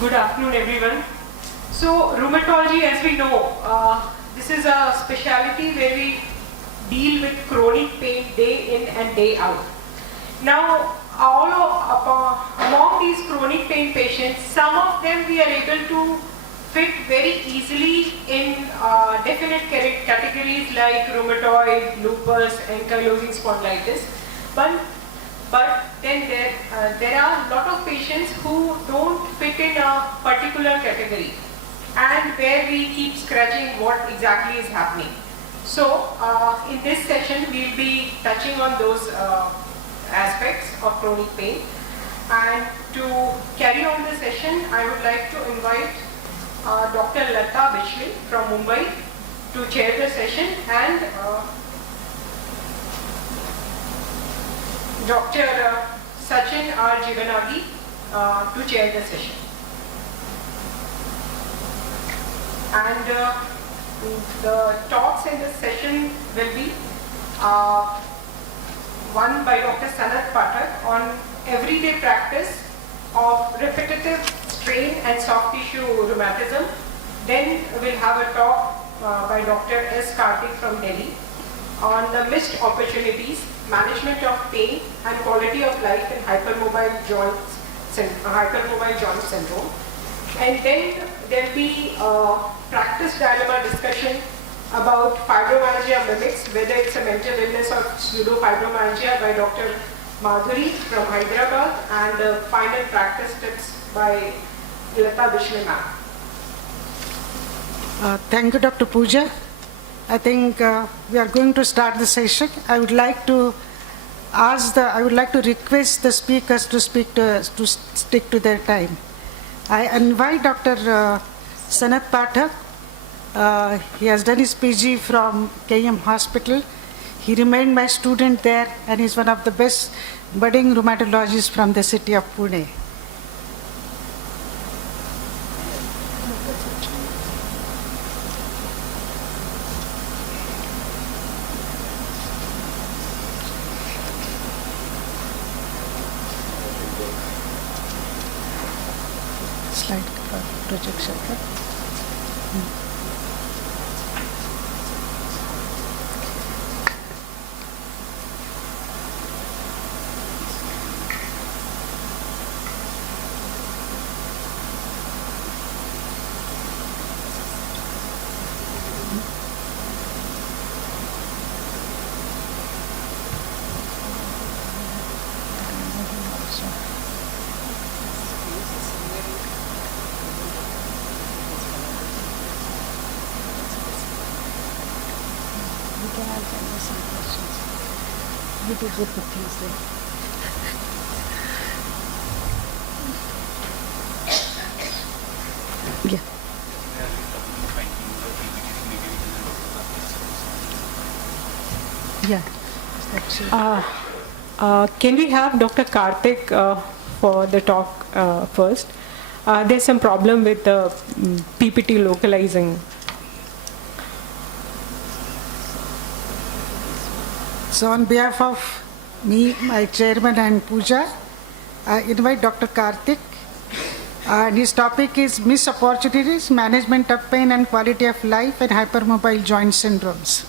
Good afternoon, everyone. So, rheumatology, as we know, this is a specialty where we deal with chronic pain day in and day out. Now, among these chronic pain patients, some of them we are able to fit very easily in definite categories like rheumatoid, lupus, ankylosing spondylitis. But then there are a lot of patients who don't fit in a particular category, and where we keep scratching what exactly is happening. So in this session we'll be touching on those aspects of chronic pain. And to carry on the session, I would like to invite Dr. Lata Bishle from Mumbai to chair the session, and Dr. Sachin R. Jivanagi to chair the session. And the talks in this session will be one by Dr. Sanat Pathak on everyday practice of repetitive strain and soft tissue rheumatism. Then we'll have a talk by Dr. S. Karthik from Delhi on the missed opportunities, management of pain and quality of life in hypermobile joint syndrome. And then there will be a practice dilemma discussion about fibromyalgia mimics, whether it's a mental illness or pseudofibromyalgia, by Dr. Madhuri from Hyderabad, and the final practice tips by Lata Bishle ma'am. Thank you, Dr. Pooja. I think we are going to start the session. I would like to request the speakers to stick to their time. I invite Dr. Sanat Pathak. He has done his PG from KM Hospital. He remained my student there, and is one of the best budding rheumatologists from the city of Pune. Slide projection. You do good for Tuesday. Yeah. Yeah. Can we have Dr. Karthik for the talk first? There's some problem with the PPT localizing. So on behalf of me, my chairman and Pooja, I invite Dr. Karthik, and his topic is missed opportunities, management of pain and quality of life in hypermobile joint syndromes.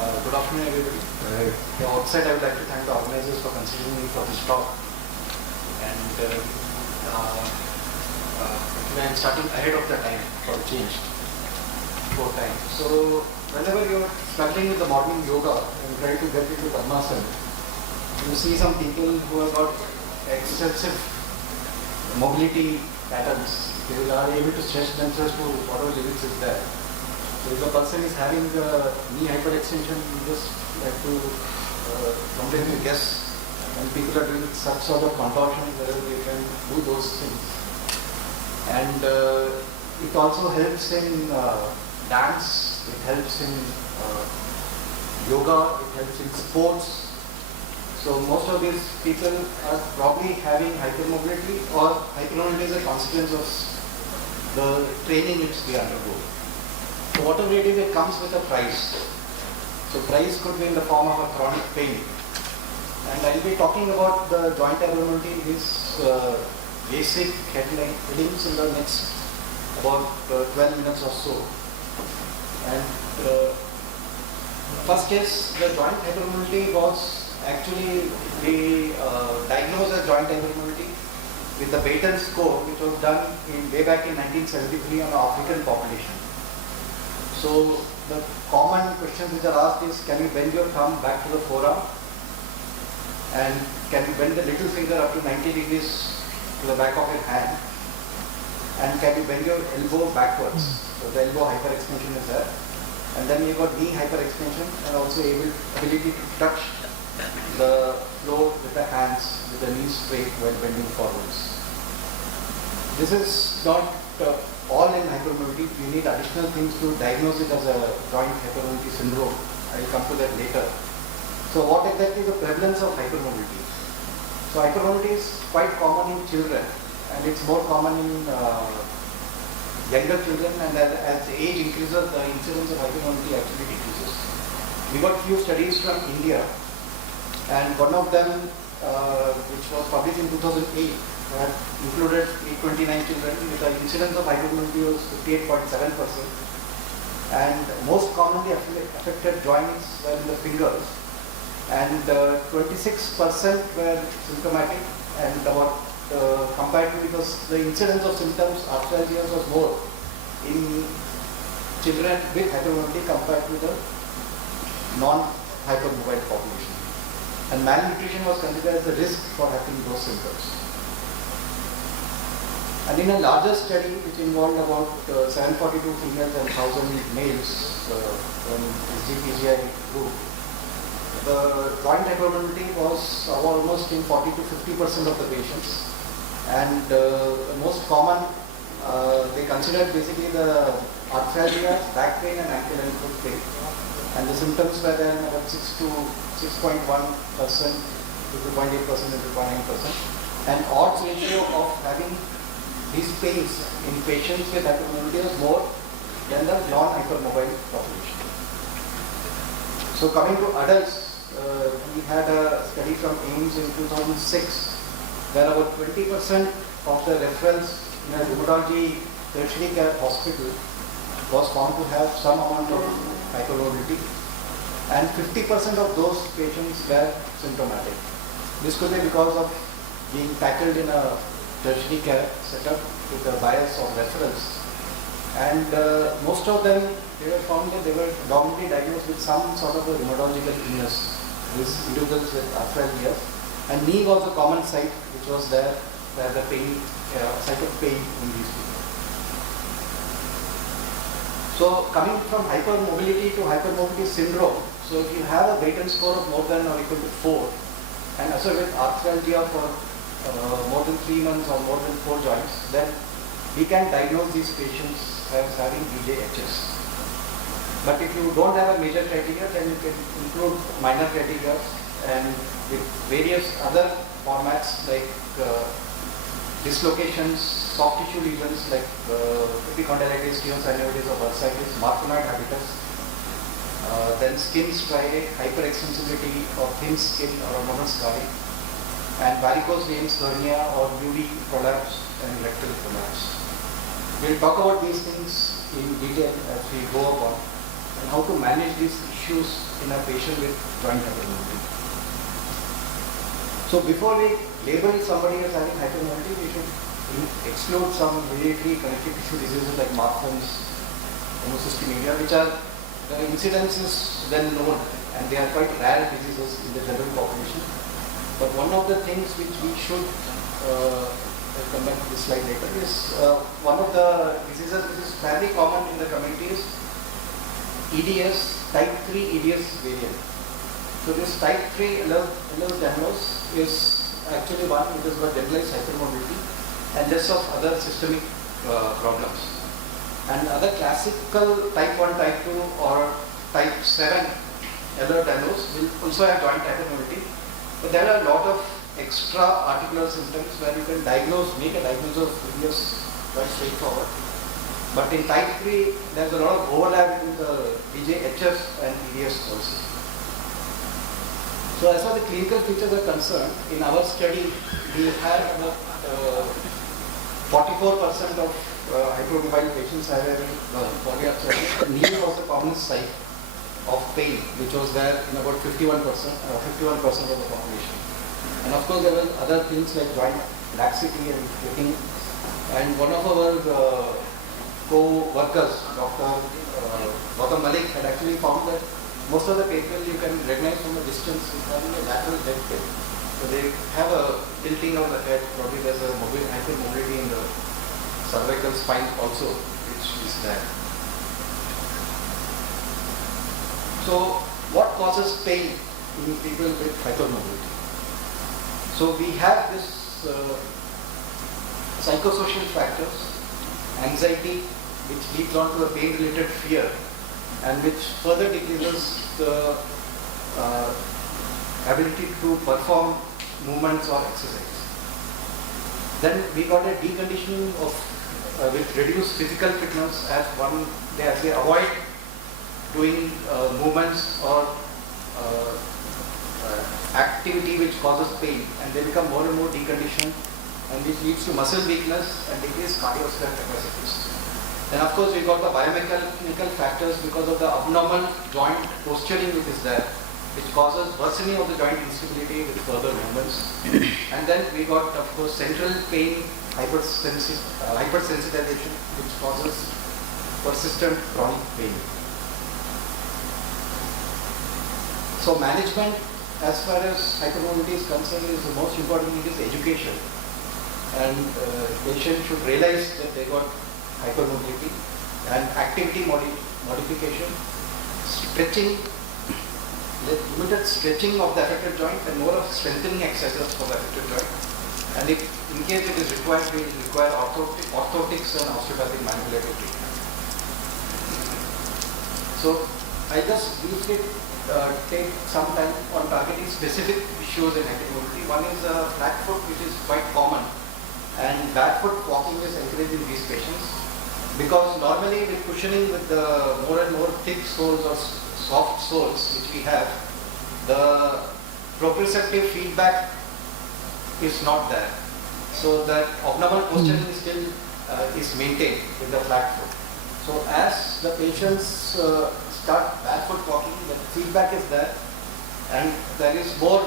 Good afternoon, everybody. At the outset, I would like to thank the organizers for considering me for this talk. And I'm starting ahead of the time for a change, 4 times. So whenever you're struggling with the morning yoga and trying to get into Padmasana, you see some people who have got excessive mobility patterns. They will are able to stretch themselves to whatever limits is there. So if a person is having knee hyperextension, you just have to sometimes you guess when people are doing such sort of contortions whether they can do those things. And it also helps in dance, it helps in yoga, it helps in sports. So most of these people are probably having hypermobility, or hypermobility is a consequence of the training which they undergo. So whatever it is, it comes with a price. So price could be in the form of a chronic pain. And I will be talking about the joint abnormality, these basic headings in the next about 12 minutes or so. And first case, the joint abnormality was actually we diagnosed as joint abnormality with the Baton score, which was done way back in 1973 on an African population. So the common questions which are asked is, can you bend your thumb back to the forearm? And can you bend the little finger up to 90 degrees to the back of your hand? And can you bend your elbow backwards? So the elbow hyperextension is there. And then you got knee hyperextension and also ability to touch the floor with the hands, with the knees straight while bending forwards. This is not all in hypermobility. You need additional things to diagnose it as a joint hypermobility syndrome. I will come to that later. So what exactly is the prevalence of hypermobility? So hypermobility is quite common in children, and it's more common in younger children, and as the age increases, the incidence of hypermobility actually decreases. We got few studies from India, and one of them, which was published in 2008, had included 829 children with the incidence of hypermobility was 58.7%, and most commonly affected joints were in the fingers, and 26% were symptomatic, and about compared to, because the incidence of symptoms arthritis was more in children with hypermobility compared to the non-hypermobile population. And malnutrition was considered as a risk for having those symptoms. And in a larger study which involved about 742 females and 1,000 males from SGPGI group, the joint hypermobility was almost in 40 to 50% of the patients. And the most common, they considered basically the arthralgia, back pain and ankle and foot pain. And the symptoms were then about 6 to 6.1%, 2.8% and 2.9%. And odds ratio of having these pains in patients with hypermobility was more than the non-hypermobile population. So coming to adults, we had a study from AIMS in 2006 where about 20% of the referrals in a rheumatology tertiary care hospital was found to have some amount of hypermobility, and 50% of those patients were symptomatic. This could be because of being tackled in a tertiary care setup with a bias of referrals, and most of them, they were found that they were predominantly diagnosed with some sort of a rheumatological illness. These individuals with arthralgia, and knee was a common site which was there where the pain, site of pain in these people. So coming from hypermobility to hypermobility syndrome, so if you have a Baton score of more than or equal to 4 and also with arthralgia for more than 3 months or more than 4 joints, then we can diagnose these patients as having BJHS. But if you don't have a major criteria, then you can include minor criteria, and with various other formats like dislocations, soft tissue lesions like epicondylitis, tenosynovitis or bursitis, marfanoid habitus, then skin striae, hyperextensibility of thin skin or abdominal scarring, and varicose veins hernia or UV prolapse and rectal prolapse. We will talk about these things in detail as we go upon, and how to manage these issues in a patient with joint hypermobility. So before we label somebody as having hypermobility, we should exclude some hereditary connective tissue diseases like Marfan's, homocystinuria, which are, the incidence is well known and they are quite rare diseases in the general population. But one of the things which we should I'll come back to this slide later is one of the diseases which is fairly common in the community is EDS, type 3 EDS variant. So this type 3 Ehlers-Danlos is actually one which is about generalized hypermobility and less of other systemic problems. And other classical type 1, type 2 or type 7 Ehlers-Danlos will also have joint hypermobility. But there are a lot of extra articular symptoms where you can make a diagnosis of EDS quite straightforward. But in type 3, there's a lot of overlap between the DJHS and EDS also. So as far as the clinical features are concerned, in our study, we had about 44% of hypermobile patients having polyarthritis. Knee was the common site of pain, which was there in about 51% of the population. And of course, there were other things like joint laxity and fitting. And one of our co-workers, Dr. Gautam Malik, had actually found that most of the people you can recognize from a distance is having a lateral head tilt. So they have a tilting of the head. Probably there's a hypermobility in the cervical spine also, which is there. So what causes pain in people with hypermobility? So we have this psychosocial factors, anxiety, which leads on to a pain-related fear, and which further decreases the ability to perform movements or exercise. Then we got a deconditioning of with reduced physical fitness as they avoid doing movements or activity which causes pain, and they become more and more deconditioned, and which leads to muscle weakness and decreased cardiovascular capacities. Then of course we got the biomechanical factors because of the abnormal joint posturing which is there, which causes worsening of the joint instability with further movements. And then we got of course central pain, hypersensitization, which causes persistent chronic pain. So management as far as hypermobility is concerned is the most important thing is education. And patients should realize that they got hypermobility, and activity modification, stretching, limited stretching of the affected joint and more of strengthening exercises for the affected joint. And if in case it is required, we will require orthotics and osteopathic manipulative treatment. So I just briefly take some time on targeting specific issues in hypermobility. One is flat foot, which is quite common, and barefoot walking is encouraged in these patients because normally with cushioning with the more and more thick soles or soft soles which we have, the proprioceptive feedback is not there. So that abnormal posturing still is maintained with the flat foot. So as the patients start barefoot walking, the feedback is there, and there is more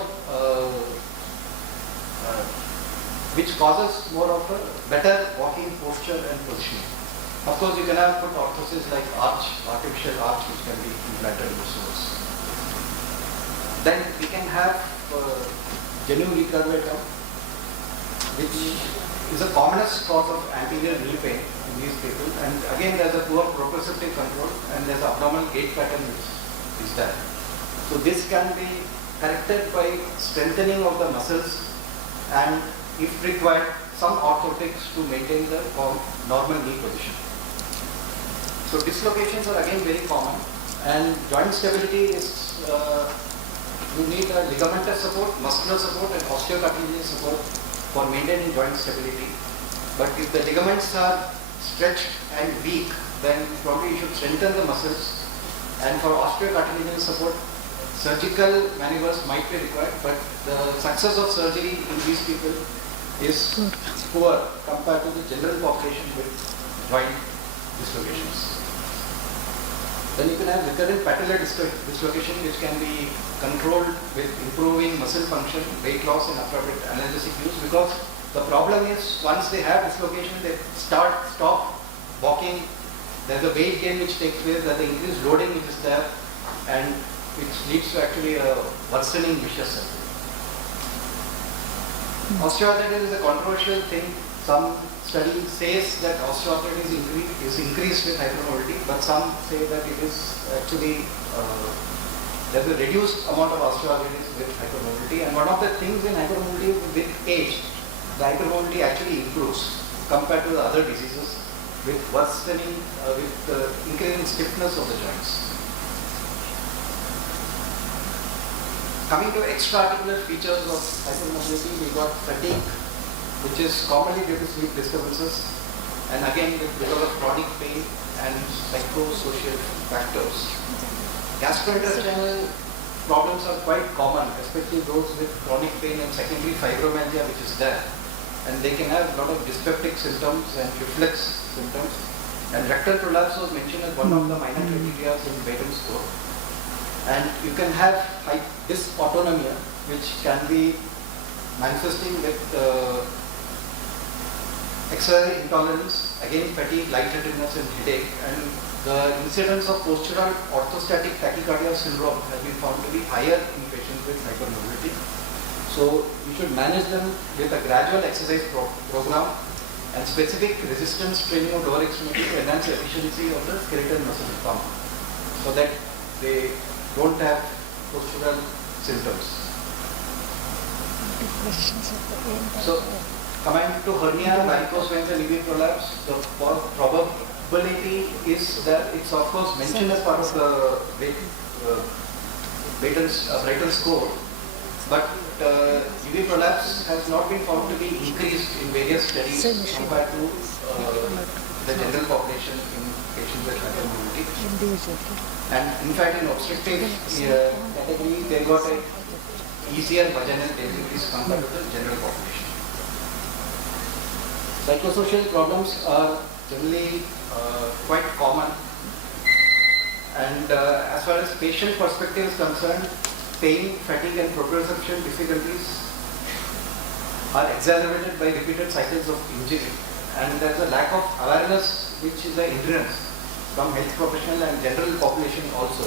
which causes more of a better walking posture and positioning. Of course, you can have foot orthosis like artificial arch, which can be implanted in the soles. Then we can have genuine recurvatum, which is the commonest cause of anterior knee pain in these people. And again, there's a poor proprioceptive control, and there's abnormal gait pattern which is there. So this can be corrected by strengthening of the muscles and, if required, some orthotics to maintain the normal knee position. So dislocations are again very common, and joint stability is you need a ligamentous support, muscular support, and osteocartilaginous support for maintaining joint stability. But if the ligaments are stretched and weak, then probably you should strengthen the muscles. And for osteocartilaginous support, surgical maneuvers might be required, but the success of surgery in these people is poor compared to the general population with joint dislocations. Then you can have recurrent patellar dislocation, which can be controlled with improving muscle function, weight loss, and appropriate analgesic use. Because the problem is, once they have dislocation, they stop walking. There's a weight gain which takes place. There's the increased loading which is there, and which leads to actually a worsening vicious cycle. Osteoarthritis is a controversial thing. Some study says that osteoarthritis is increased with hypermobility, but some say that it is actually there's a reduced amount of osteoarthritis with hypermobility. And one of the things in hypermobility with age, the hypermobility actually improves compared to the other diseases with worsening, with increasing stiffness of the joints. Coming to extra-articular features of hypermobility, we got fatigue, which is commonly due to sleep disturbances, and again because of chronic pain and psychosocial factors. Gastrointestinal problems are quite common, especially those with chronic pain and secondary fibromyalgia, which is there. And they can have a lot of dyspeptic symptoms and reflux symptoms. And rectal prolapse was mentioned as one of the minor criteria in Baton's score. And you can have dysautonomia, which can be manifesting with exercise intolerance, again fatigue, lightheadedness and headache. And the incidence of postural orthostatic tachycardia syndrome has been found to be higher in patients with hypermobility. So you should manage them with a gradual exercise program and specific resistance training of lower extremity to enhance the efficiency of the skeletal muscle pump, so that they don't have postural symptoms. So, coming to hernia, varicose veins and EV prolapse, the probability is that it's of course mentioned as part of the Baton's score, but EV prolapse has not been found to be increased in various studies compared to the general population in patients with hypermobility. And in fact, in obstructive category, they got a easier vaginal deliveries compared to the general population. Psychosocial problems are generally quite common, and as far as patient perspective is concerned, pain, fatigue and proprioception difficulties are exacerbated by repeated cycles of injury, and there is a lack of awareness which is an hindrance from health professional and general population also,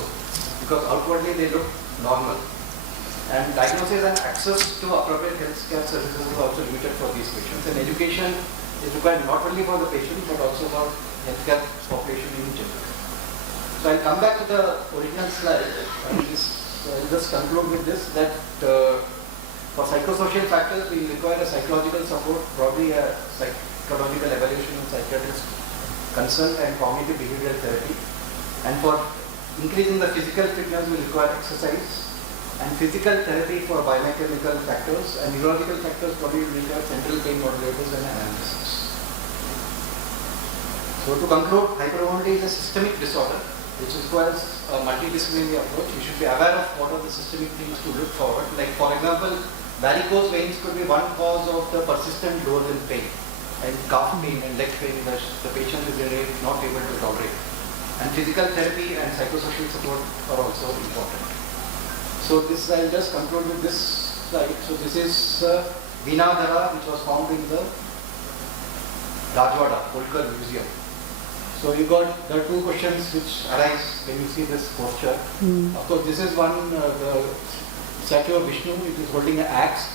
because outwardly they look normal. And diagnosis and access to appropriate healthcare services is also limited for these patients. And education is required not only for the patient but also for healthcare population in general. So I'll come back to the original slide and I'll just conclude with this, that for psychosocial factors we require a psychological support, probably a psychological evaluation and psychiatrist consult and cognitive behavioral therapy. And for increasing the physical fitness we require exercise and physical therapy for biochemical factors, and neurological factors probably require central pain modulators and analgesics. So to conclude, hypermobility is a systemic disorder which requires a multidisciplinary approach. You should be aware of what are the systemic things to look forward. Like for example, varicose veins could be one cause of the persistent lower limb pain, and calf pain and leg pain that the patient is really not able to tolerate. And physical therapy and psychosocial support are also important. So this, I'll just conclude with this slide. So this is Vinadhara, which was found in the Rajwada, Holkar Museum. So you got the two questions which arise when you see this posture. Of course, this is one, the statue of Vishnu, it is holding an axe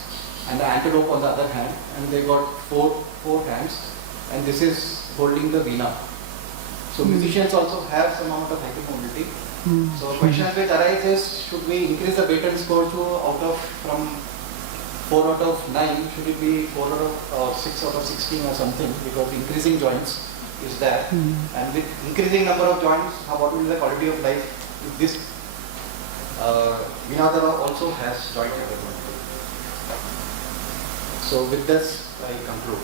and the antelope on the other hand, and they got four hands, and this is holding the veena. So musicians also have some amount of hypermobility. So question which arises, should we increase the Baton score to from 4 out of 9, should it be 4 out of or 6 out of 16 or something, because increasing joints is there, and with increasing number of joints, what will be the quality of life? If this Vinadhara also has joint hypermobility. So with this I conclude.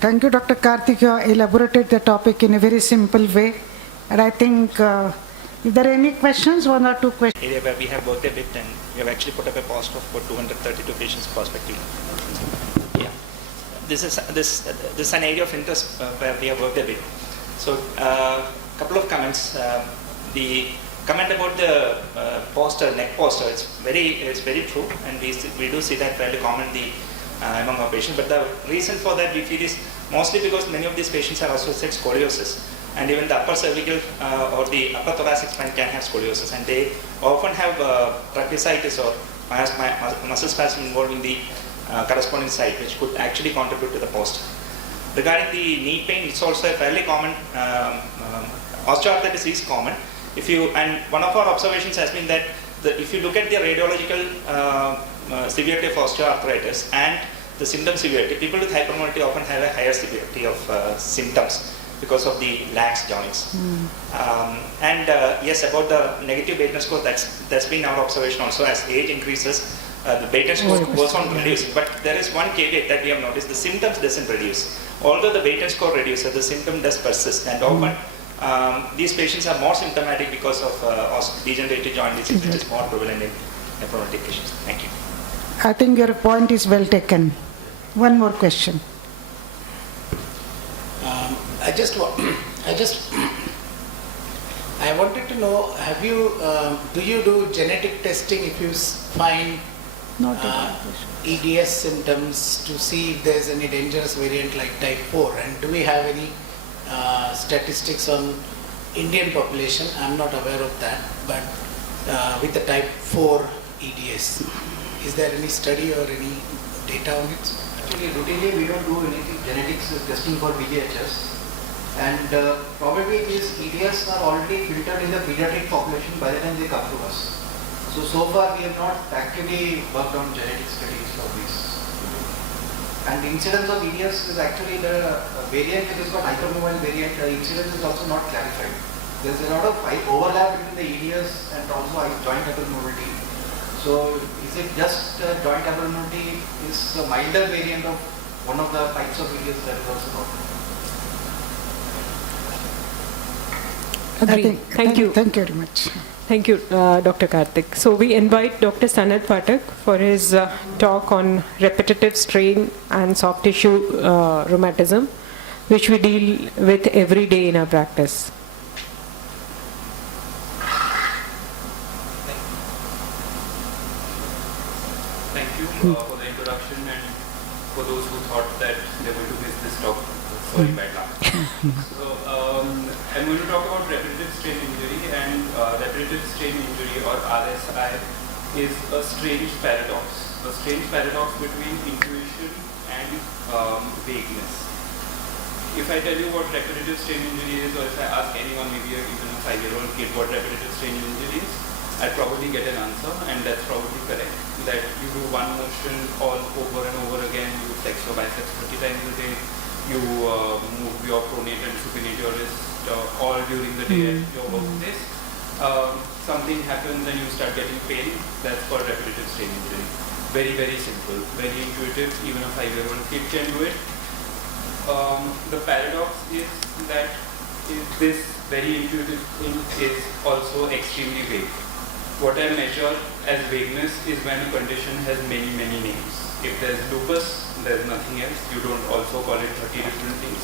Thank you, Dr. Karthik. You elaborated the topic in a very simple way. And I think, if there are any questions, one or two questions. Area where we have worked a bit, and we have actually put up a post of for 232 patients prospectively. Yeah, this is an area of interest where we have worked a bit. So, couple of comments. The comment about the posture, neck posture, it's very true, and we do see that fairly commonly among our patients. But the reason for that we feel is mostly because many of these patients have associated scoliosis, and even the upper cervical or the upper thoracic spine can have scoliosis, and they often have trapezitis or muscle spasm involving the corresponding site, which could actually contribute to the posture. Regarding the knee pain, it's also a fairly common, osteoarthritis is common. And one of our observations has been that if you look at the radiological severity of osteoarthritis and the symptom severity, people with hypermobility often have a higher severity of symptoms because of the lax joints. Yes, about the negative Bateman score, that's been our observation also. As age increases, the Bateman score goes on reducing. But there is one caveat that we have noticed: the symptoms doesn't reduce. Although the Bateman score reduces, the symptom does persist, and often these patients are more symptomatic because of degenerative joint disease, which is more prevalent in hypermobility patients. Thank you. I think your point is well taken. One more question. I wanted to know, do you do genetic testing if you find EDS symptoms to see if there's any dangerous variant like type 4? And do we have any statistics on Indian population? I'm not aware of that, but with the type 4 EDS, is there any study or any data on it? Actually, routinely we don't do anything genetics testing for BGHS, and probably these EDS are already filtered in the pediatric population by the time they come to us. So far we have not actively worked on genetic studies for this. And the incidence of EDS is actually the variant which is called hypermobile variant. The incidence is also not clarified. There's a lot of overlap between the EDS and also joint hypermobility. So is it just joint abnormality is a milder variant of one of the types of EDS that is also not? Agreed. Thank you. Thank you very much. Thank you, Dr. Karthik. So we invite Dr. Sanat Pathak for his talk on repetitive strain and soft tissue rheumatism, which we deal with every day in our practice. Thank you for the introduction, and for those who thought that they were going to miss this talk, sorry, bad luck. So I'm going to talk about repetitive strain injury, and repetitive strain injury, or RSI, is a strange paradox between intuition and vagueness. If I tell you what repetitive strain injury is, or if I ask anyone, maybe even a 5-year-old kid, what repetitive strain injury is, I'd probably get an answer, and that's probably correct. That you do one motion all over and over again, you flex your biceps 30 times a day, you move your pronate and supinate your wrist all during the day at your workplace. Something happens and you start getting pain, that's called repetitive strain injury. Very, very simple, very intuitive, even a 5-year-old kid can do it. The paradox is that this very intuitive thing is also extremely vague. What I measure as vagueness is when a condition has many, many names. If there's lupus, there's nothing else. You don't also call it 30 different things.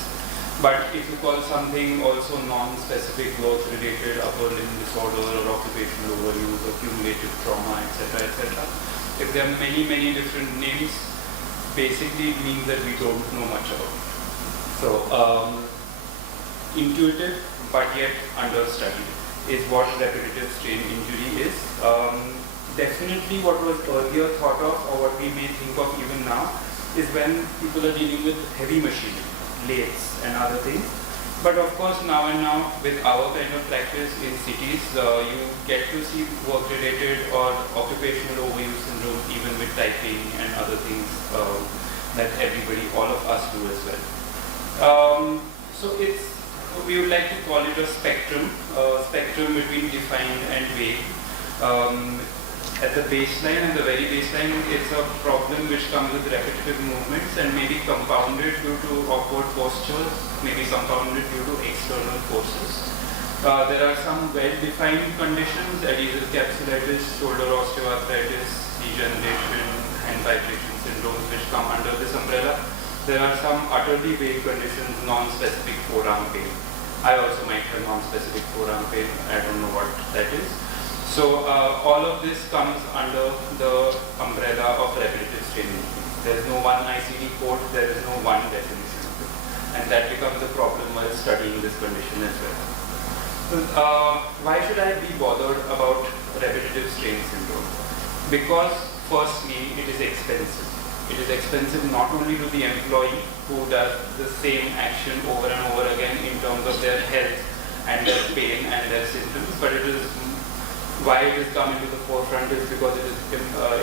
But if you call something also non-specific work-related upper limb disorder or occupational overuse or cumulative trauma, etc., if there are many, many different names, basically it means that we don't know much about it. So, intuitive but yet understudied is what repetitive strain injury is. Definitely what was earlier thought of, or what we may think of even now, is when people are dealing with heavy machinery, lathes and other things. But of course now with our kind of practice in cities, you get to see work-related or occupational overuse syndrome even with typing and other things that everybody, all of us do as well. So we would like to call it a spectrum between defined and vague. At the baseline, at the very baseline, it's a problem which comes with repetitive movements and may be compounded due to awkward postures, may be compounded due to external forces. There are some well-defined conditions: adhesive capsulitis, shoulder osteoarthritis, degeneration, hand vibration syndromes, which come under this umbrella. There are some utterly vague conditions, non-specific forearm pain. I also might have non-specific forearm pain. I don't know what that is. So all of this comes under the umbrella of repetitive strain injury. There is no one ICD code, there is no one definition of it. and that becomes a problem while studying this condition as well. So, why should I be bothered about repetitive strain syndrome? Because firstly, it is expensive. It is expensive not only to the employee who does the same action over and over again in terms of their health and their pain and their symptoms, but it is why it has come into the forefront is because it is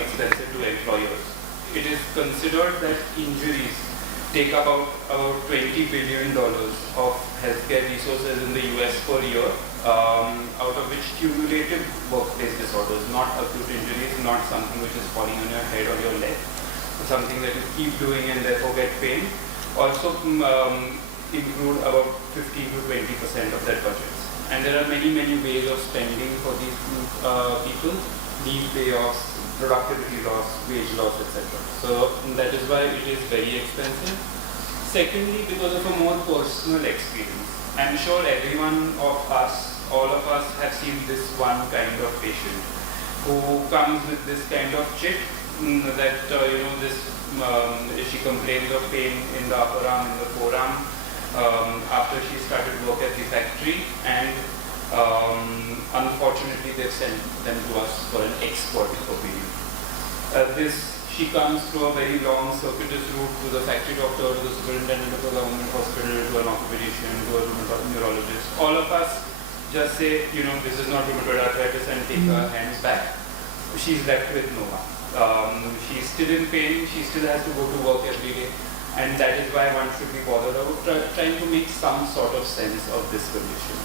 expensive to employers. It is considered that injuries take about $20 billion of healthcare resources in the US per year, out of which cumulative workplace disorders, not acute injuries, not something which is falling on your head or your leg, something that you keep doing and therefore get pain, also include about 15 to 20% of their budgets. And there are many ways of spending for these people: leave payoffs, productivity loss, wage loss, etc. So that is why it is very expensive. Secondly, because of a more personal experience. I'm sure everyone of us, all of us, have seen this one kind of patient who comes with this kind of chit that she complains of pain in the upper arm, in the forearm, after she started work at the factory, and unfortunately they've sent them to us for an expert opinion. She comes through a very long circuitous route to the factory doctor, to the superintendent of the government hospital, to an orthopedician, to a neurologist. All of us just say, this is not rheumatoid arthritis, and take our hands back. She's left with no one. She's still in pain, she still has to go to work every day. And that is why one should be bothered about trying to make some sort of sense of this condition.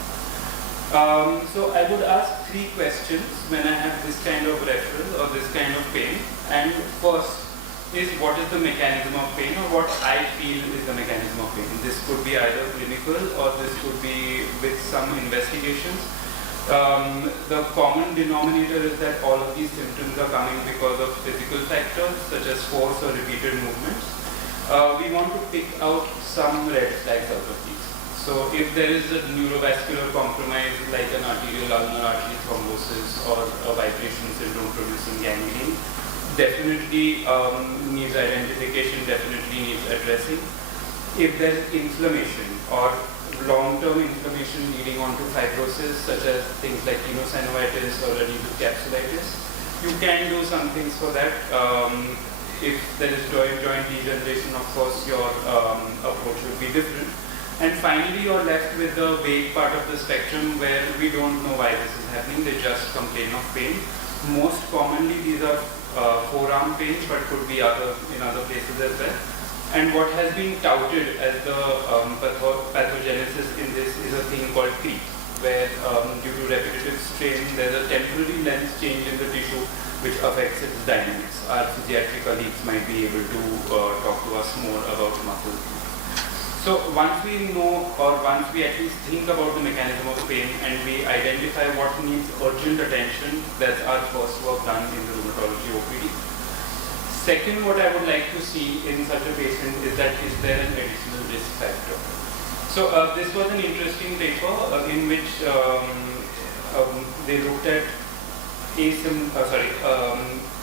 So I would ask 3 questions when I have this kind of referral or this kind of pain. And first is, what is the mechanism of pain, or what I feel is the mechanism of pain? This could be either clinical or this could be with some investigations. The common denominator is that all of these symptoms are coming because of physical factors such as force or repeated movements. We want to pick out some red flags out of these. So if there is a neurovascular compromise like an arterial ulnar artery thrombosis or a vibration syndrome producing gangrene, definitely needs identification, definitely needs addressing. If there is inflammation or long-term inflammation leading on to fibrosis, such as things like tenosynovitis or adhesive capsulitis, you can do some things for that. If there is joint degeneration, of course, your approach would be different. And finally, you're left with the vague part of the spectrum where we don't know why this is happening. They just complain of pain. Most commonly, these are forearm pains, but could be in other places as well. And what has been touted as the pathogenesis in this is a thing called creep, where due to repetitive strain, there's a temporary length change in the tissue which affects its dynamics. Our physiatric colleagues might be able to talk to us more about muscle. So once we know, or once we at least think about the mechanism of pain and we identify what needs urgent attention, that's our first work done in the rheumatology OPD. Second, what I would like to see in such a patient is that is there an additional risk factor. So this was an interesting paper in which they looked at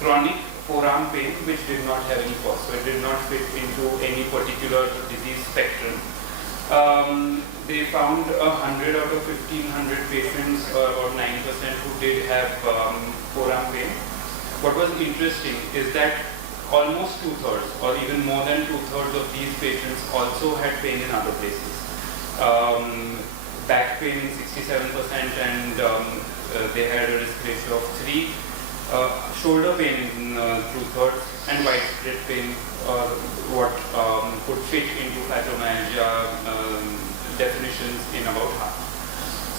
chronic forearm pain which did not have any cause. So it did not fit into any particular disease spectrum. They found 100 out of 1,500 patients, or 9%, who did have forearm pain. What was interesting is that almost 2/3 or even more than 2/3 of these patients also had pain in other places. Back pain in 67%, and they had a risk ratio of 3. Shoulder pain in 2/3, and widespread pain, what could fit into fibromyalgia definitions in about half.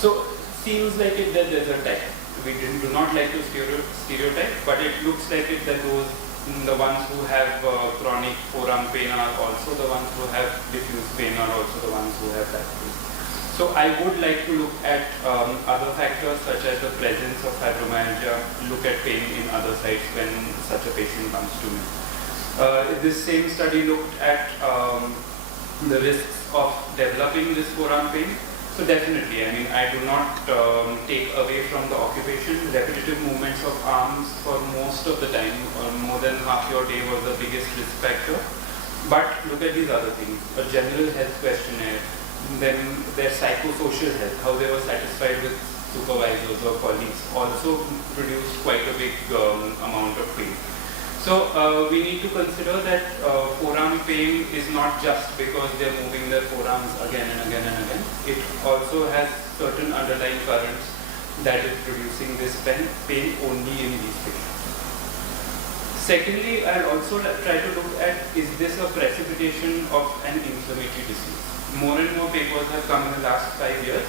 So seems like there's a type. We do not like to stereotype, but it looks like that the ones who have chronic forearm pain are also the ones who have diffuse pain, are also the ones who have that pain. So I would like to look at other factors such as the presence of fibromyalgia, look at pain in other sites when such a patient comes to me. This same study looked at the risks of developing this forearm pain. So definitely, I do not take away from the occupation. Repetitive movements of arms for most of the time, or more than half your day, was the biggest risk factor. But look at these other things: a general health questionnaire, then their psychosocial health, how they were satisfied with supervisors or colleagues, also produced quite a big amount of pain. So we need to consider that forearm pain is not just because they're moving their forearms again and again and again. It also has certain underlying currents that is producing this pain only in these patients. Secondly, I'll also try to look at, is this a precipitation of an inflammatory disease? More and more papers have come in the last 5 years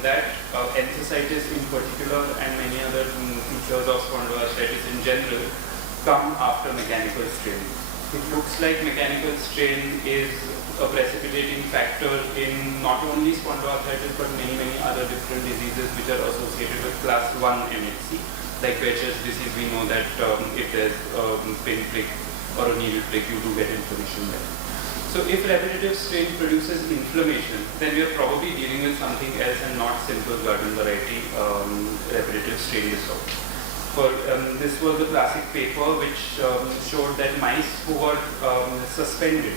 that enthesitis in particular and many other features of spondyloarthritis in general come after mechanical strain. It looks like mechanical strain is a precipitating factor in not only spondyloarthritis but many other different diseases which are associated with class 1 MHC. Like Behçet's disease, we know that if there's a pin prick or a needle prick, you do get inflammation there. So if repetitive strain produces inflammation, then we are probably dealing with something else and not simple garden variety repetitive strain disorder. This was a classic paper which showed that mice who were suspended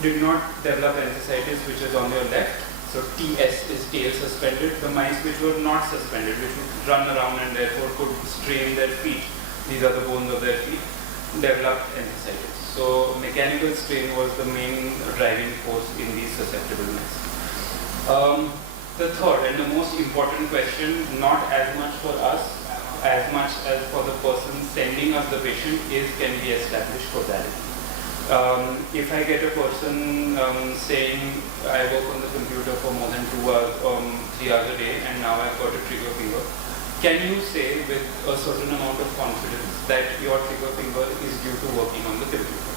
did not develop enthesitis, which is on your left. So TS is tail suspended. The mice which were not suspended, which would run around and therefore could strain their feet, these are the bones of their feet, developed enthesitis. So mechanical strain was the main driving force in these susceptible mice. The third and the most important question, not as much for us, as much as for the person sending us the patient, is can we establish causality? If I get a person saying, I work on the computer for more than 2 hours, 3 hours a day, and now I've got a trigger finger, can you say with a certain amount of confidence that your trigger finger is due to working on the computer?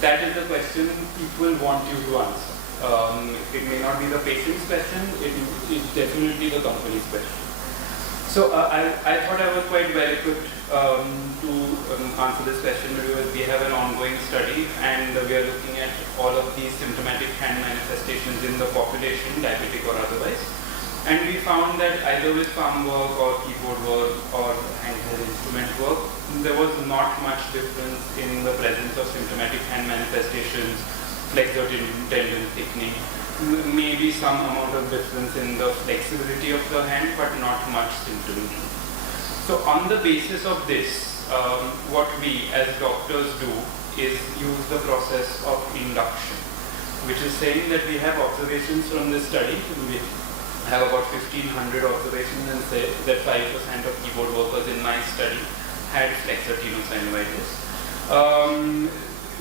That is the question people want you to answer. It may not be the patient's question, it is definitely the company's question. So I thought I was quite well equipped to answer this question because we have an ongoing study and we are looking at all of these symptomatic hand manifestations in the population, diabetic or otherwise. And we found that either with palm work or keyboard work or handheld instrument work, there was not much difference in the presence of symptomatic hand manifestations, flexor tendon thickening, maybe some amount of difference in the flexibility of the hand, but not much symptoms. So on the basis of this, what we as doctors do is use the process of induction, which is saying that we have observations from this study. We have about 1,500 observations and say that 5% of keyboard workers in my study had flexor tenosynovitis.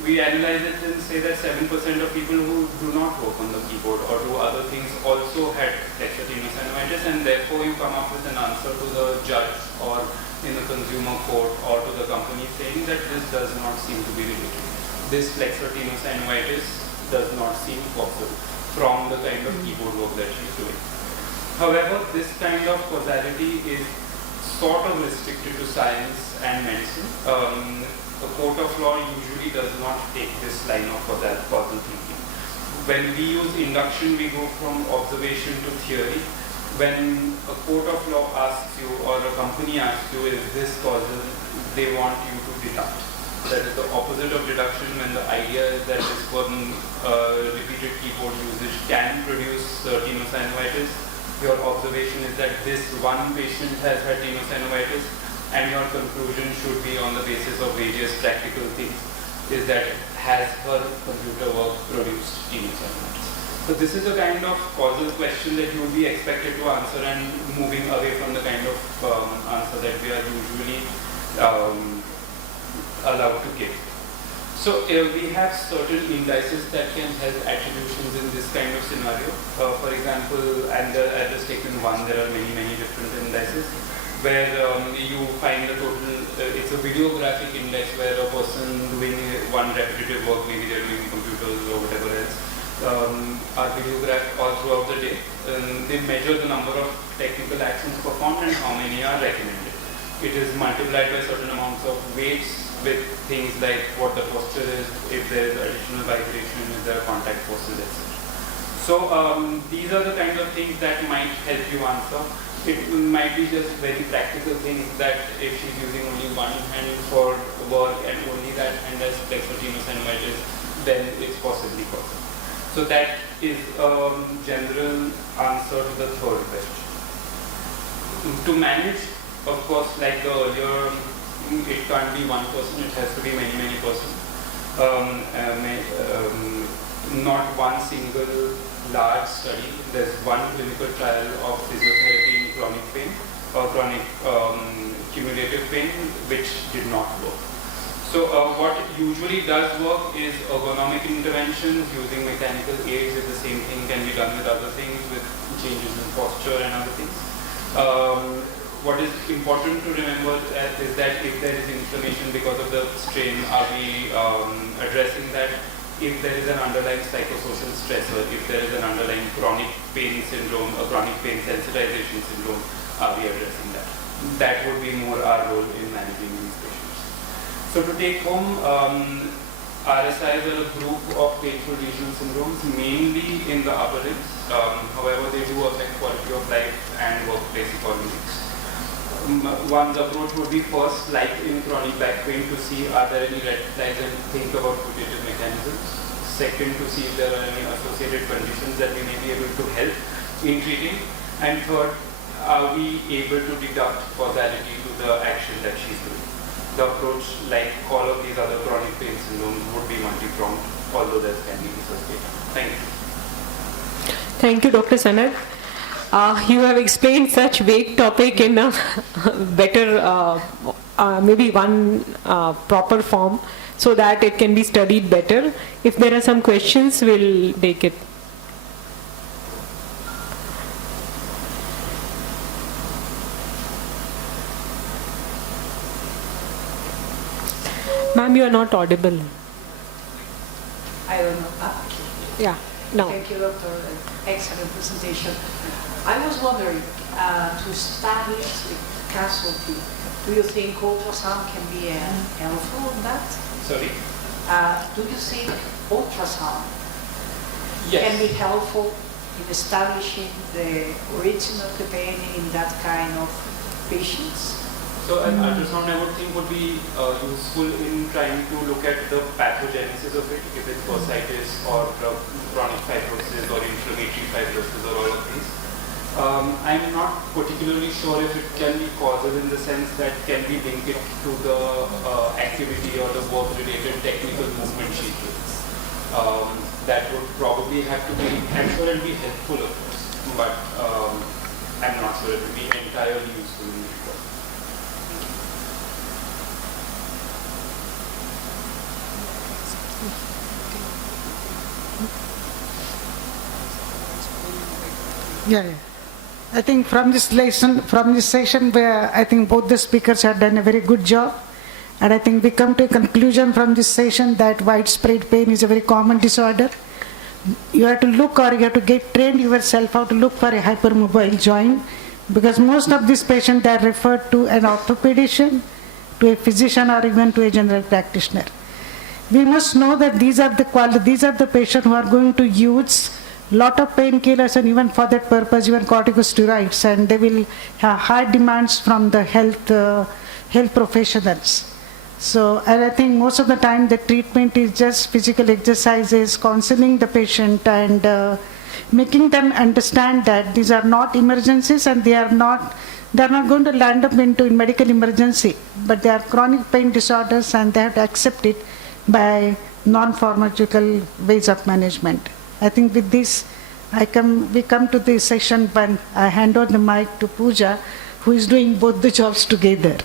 We analyze it and say that 7% of people who do not work on the keyboard or do other things also had flexor tenosynovitis, and therefore you come up with an answer to the judge or in the consumer court or to the company saying that this does not seem to be related. This flexor tenosynovitis does not seem possible from the kind of keyboard work that she's doing. However, this kind of causality is sort of restricted to science and medicine. A court of law usually does not take this line of causal thinking. When we use induction, we go from observation to theory. When a court of law asks you or a company asks you, is this causal, they want you to deduct. That is the opposite of deduction, when the idea is that this one repeated keyboard usage can produce tenosynovitis. Your observation is that this one patient has had tenosynovitis, and your conclusion should be on the basis of various practical things, is that has her computer work produced tenosynovitis. So this is the kind of causal question that you will be expected to answer, and moving away from the kind of answer that we are usually allowed to give. So we have certain indices that can help attributions in this kind of scenario. For example, and I've just taken one, there are many different indices, where you find the total, it's a videographic index where a person doing one repetitive work, maybe they're doing computers or whatever else, are videographed all throughout the day. They measure the number of technical actions performed and how many are recommended. It is multiplied by certain amounts of weights with things like what the posture is, if there is additional vibration, if there are contact forces, etc. So these are the kind of things that might help you answer. it might be just very practical things that if she's using only one hand for work and only that hand has plexotenosynovitis, then it's possibly possible. So that is a general answer to the third question. To manage, of course, like the earlier, it can't be one person, it has to be many persons. Not one single large study. There's one clinical trial of physiotherapy in chronic pain or chronic cumulative pain, which did not work. So what usually does work is ergonomic interventions using mechanical aids. If the same thing can be done with other things, with changes in posture and other things. What is important to remember is that if there is inflammation because of the strain, are we addressing that? If there is an underlying psychosocial stressor, if there is an underlying chronic pain syndrome, a chronic pain sensitization syndrome, are we addressing that? That would be more our role in managing these patients. So to take home, RSIs are a group of painful regional syndromes, mainly in the upper limbs. However, they do affect quality of life and workplace economics. One's approach would be first, like in chronic back pain, to see are there any red flags and think about putative mechanisms. Second, to see if there are any associated conditions that we may be able to help in treating. And third, are we able to deduct causality to the action that she's doing. The approach, like all of these other chronic pain syndromes, would be multi-pronged, although there can be research data. Thank you. Thank you, Dr. Sanat. You have explained such vague topic in a better, maybe one proper form, so that it can be studied better. If there are some questions, we'll take it. Ma'am, you are not audible. I don't know. Yeah, no. Thank you, Doctor. Excellent presentation. I was wondering, to establish the causality, do you think ultrasound can be helpful in that? Sorry? Do you think ultrasound Yes. can be helpful in establishing the origin of the pain in that kind of patients? So an ultrasound, I would think, would be useful in trying to look at the pathogenesis of it, if it's bursitis or chronic fibrosis or inflammatory fibrosis or all of these. I'm not particularly sure if it can be causal in the sense that can we link it to the activity or the work-related technical movement she does. That would probably have to be, I'm sure it will be helpful of course, but I'm not sure it will be entirely useful in the report. Yeah. I think from this session, where I think both the speakers have done a very good job, and I think we come to a conclusion from this session that widespread pain is a very common disorder. You have to look, or you have to get trained yourself how to look for a hypermobile joint, because most of these patients are referred to an orthopedician, to a physician, or even to a general practitioner. We must know that these are the patients who are going to use lot of painkillers, and even for that purpose, even corticosteroids, and they will have high demands from the health professionals. So, and I think most of the time the treatment is just physical exercises, counseling the patient, and making them understand that these are not emergencies, and they are not going to land up into medical emergency, but they are chronic pain disorders, and they have to accept it by non-pharmaceutical ways of management. I think with this, we come to the session when I hand over the mic to Pooja, who is doing both the jobs together.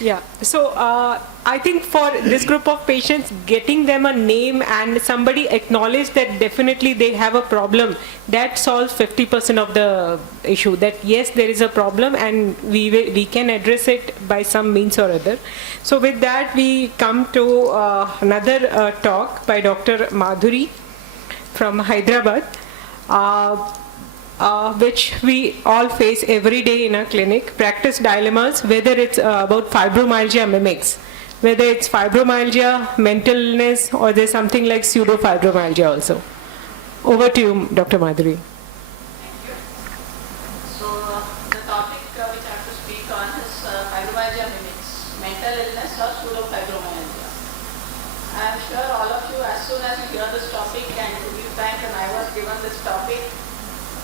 Yeah, so I think for this group of patients, getting them a name and somebody acknowledge that definitely they have a problem, that solves 50% of the issue. That yes, there is a problem and we can address it by some means or other. So with that, we come to another talk by Dr. Madhuri from Hyderabad, which we all face every day in our clinic. Practice dilemmas, whether it's about fibromyalgia mimics, whether it's fibromyalgia, mental illness, or there's something like pseudo-fibromyalgia also. Over to you, Dr. Madhuri. Thank you. So the topic I'm sure all of you, as soon as you hear this topic, and to be frank, when I was given this topic,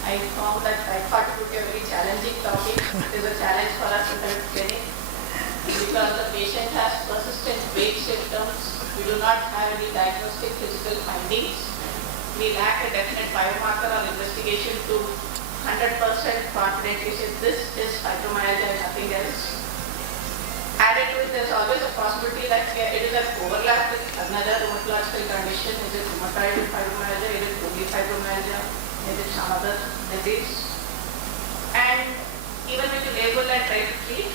I thought it would be a very challenging topic. It is a challenge for us in the clinic because the patient has persistent vague symptoms. We do not have any diagnostic physical findings. We lack a definite biomarker or investigation to 100% confidently say this is fibromyalgia and nothing else. Added to it, there's always a possibility that it is an overlap with another rheumatological condition. Is it rheumatoid fibromyalgia? Is it only fibromyalgia? Is it some other disease? And even when you label and try to treat,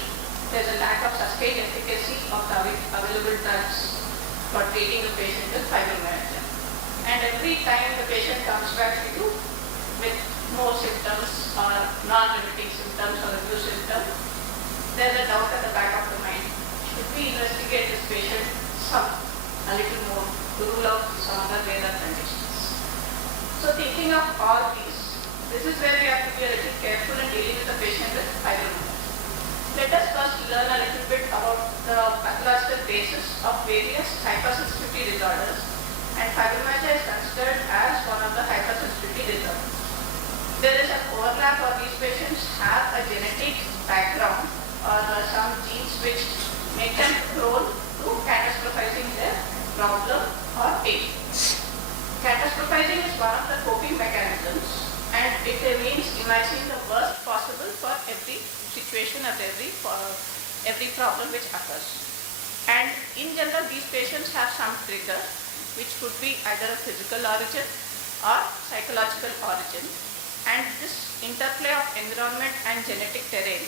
there's a lack of sustained efficacy of the available drugs for treating the patient with fibromyalgia. And every time the patient comes back to you with more symptoms or non-limiting symptoms or a new symptom, there's a doubt at the back of the mind. Should we investigate this patient a little more to rule out some other rare conditions? So thinking of all these, this is where we have to be a little careful in dealing with the patient with fibromyalgia. Let us first learn a little bit about the pathological basis of various hypersensitivity disorders, and fibromyalgia is considered as one of the hypersensitivity disorders. There is an overlap of these patients have a genetic background or some genes which make them prone to catastrophizing their problem or pain. Catastrophizing is one of the coping mechanisms, and it means imagining the worst possible for every situation or every problem which occurs. And in general, these patients have some trigger which could be either a physical origin or psychological origin, and this interplay of environment and genetic terrain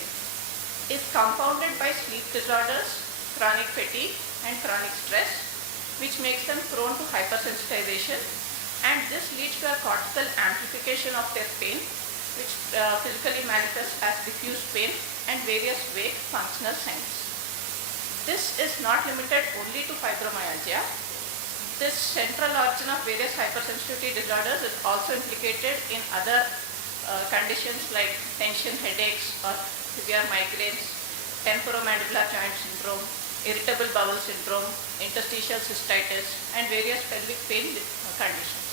is compounded by sleep disorders, chronic fatigue and chronic stress, which makes them prone to hypersensitization, and this leads to a cortical amplification of their pain, which physically manifests as diffuse pain and various vague functional signs. This is not limited only to fibromyalgia. This central origin of various hypersensitivity disorders is also implicated in other conditions like tension headaches or severe migraines, temporomandibular joint syndrome, irritable bowel syndrome, interstitial cystitis, and various pelvic pain conditions.